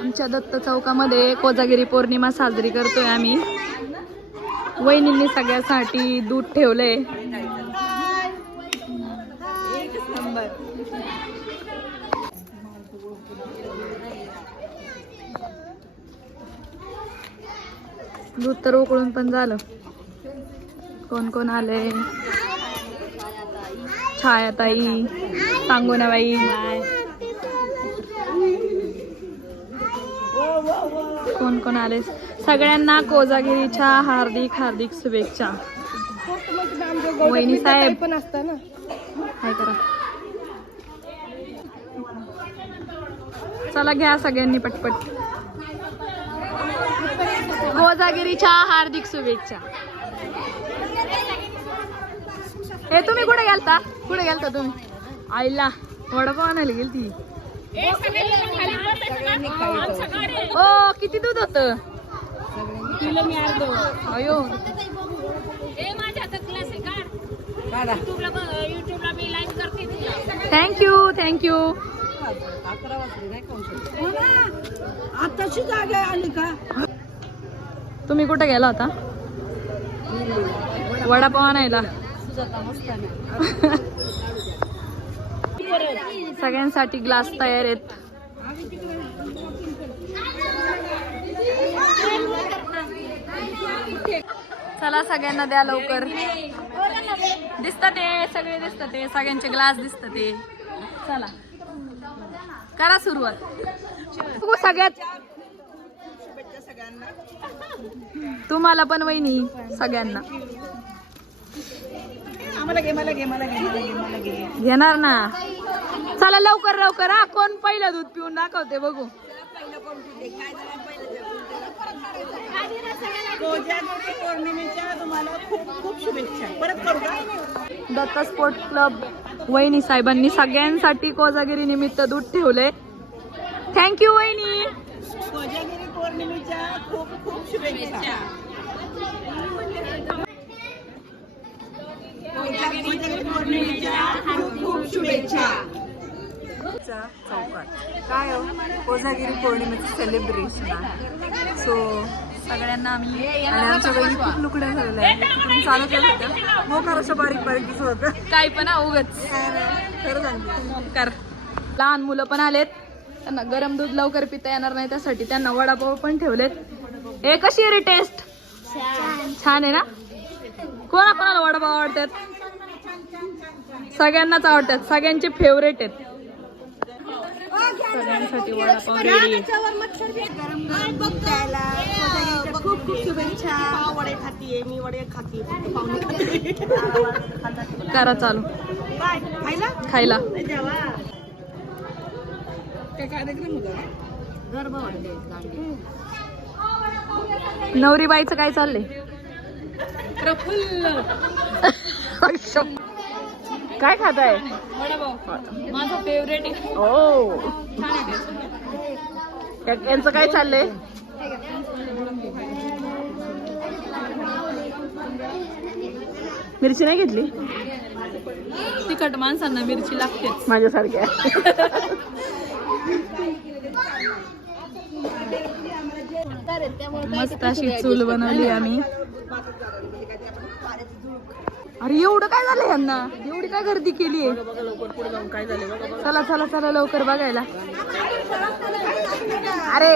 आमच्या दत्त चौकामध्ये कोजागिरी पौर्णिमा साजरी करतोय आम्ही. वहिनींनी सगळ्यासाठी दूध ठेवलंय. दूध तर उकळून पण झालं. कोण कोण आलंय? छायाताई सांगोनाबाई. कोण कोण आले? सगळ्यांना कोजागिरीच्या हार्दिक हार्दिक शुभेच्छा. वहिनी साहेब. पण असतं ना. काय करा. चला घ्या सगळ्यांनी पटपट. कोजागिरीच्या हार्दिक शुभेच्छा. हे तुम्ही कुठे गेलता? कुठे गेलता तुम्ही? आईला. वडापाव आणायला गेलती. ओ किती दूध होत? अयो. थँक्यू थँक्यू आताची जागा आली का? तुम्ही कुठे गेला होता? वडापाव आणायला. सगळ्यांसाठी ग्लास तयार आहेत. चला सगळ्यांना द्या लवकर. दिसतात ते सगळे दिसतात ते सगळ्यांचे ग्लास दिसतात ते. चला. करा सुरुवात. सगळ्यात तुम्हाला पण वहिनी सगळ्यांना. घेणार ना? चला लवकर लवकर. हा कोण पहिलं दूध पिऊन दाखवते बघू. दत्त स्पोर्ट क्लब वहिनी साहेबांनी सगळ्यांसाठी कोजागिरी निमित्त दूध ठेवले थँक्यू वहिनी. कोजागिरी पौर्णिमेच्या खूप खूप शुभेच्छा कोजागिरी पौर्णिमेच्या खूप खूप शुभेच्छा. चौकात. काय हो? कोजागिरी पौर्णिमेचं सेलिब्रेशन आहे. सो सगळ्यांना आम्ही आणि आमच्या बहिणी खूप लुकड्या झालेल्या आहेत तिकडून चालत येत होत्या मोकार अशा बारीक बारीक दिसत होतं. काय पण उगाच. खरं सांगते. कर. लहान मुलं पण आलेत. त्यांना गरम दूध लवकर पिता येणार नाही त्यासाठी त्यांना वडापाव पण ठेवलेत. हे कशी आहे रे टेस्ट छान आहे ना? कोणा कोणाला वडापाव आवडतात? सगळ्यांनाच आवडतात. सगळ्यांचे फेवरेट आहेत. सगळ्यांसाठी वडापाव रेडी आहे खूप खूप शुभेच्छा. वडे खातीये. मी वडे खाते करा चालू. काय खायला? खायला. काय नवरी बाईचं काय चाललंय? काय खात आहे माझं फेवरेट यांचं काय चाललंय? मिरची नाही घेतली? तिखट माणसांना मिरची लागतेच. माझ्यासारख्या. मस्त अशी चूल बनवली आम्ही. अरे एवढं काय झालं यांना एवढी काय गर्दी केली? चला चला चला लवकर बघायला. अरे